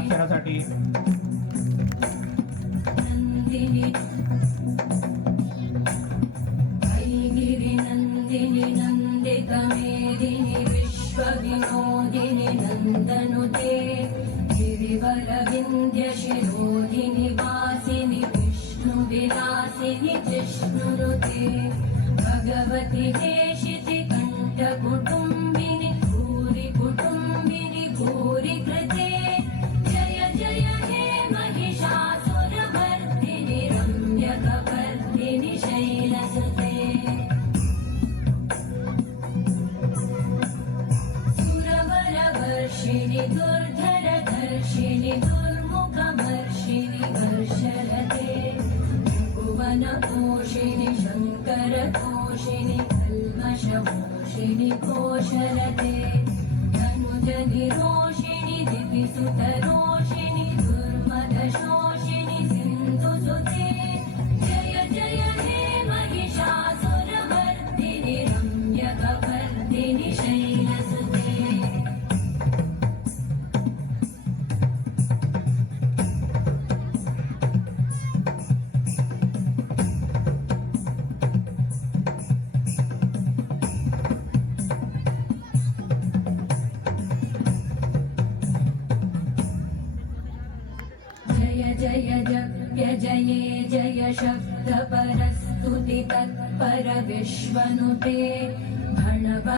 अक्षरासाठी नंदिनी नंदित मेदिनी विश्वविनोदिनी नंदनुते गिरिवर विंध्य शिरोधिनी वासिनी विष्णुविलासिनी जिष्णुनुते भगवती हेशिति कंठ कुटुंबिनी भूरि कुटुंबिनी भूरि कृते जय जय हे महिषासुरमर्दिनि रम्यकपर्दिनि शैलसुते सुरवरवर्षिणि दुर्धरधर्षिणि दुर्मुखमर्षिणि वर्षरते भुवनपोषिणि शङ्करतोषिणि कल्मषमोषिणि घोषरते धनुजनिरोषिणि दिविसुतरोषिणि दुर्मदशोषिणि सिन्धुसुते जय जय हे महिषासुरमर्दिनि रम्यकपर्दिनि शैलसुते जय जप्य जये जय शब्द परस्तुति तत्पर विश्वनुते भणव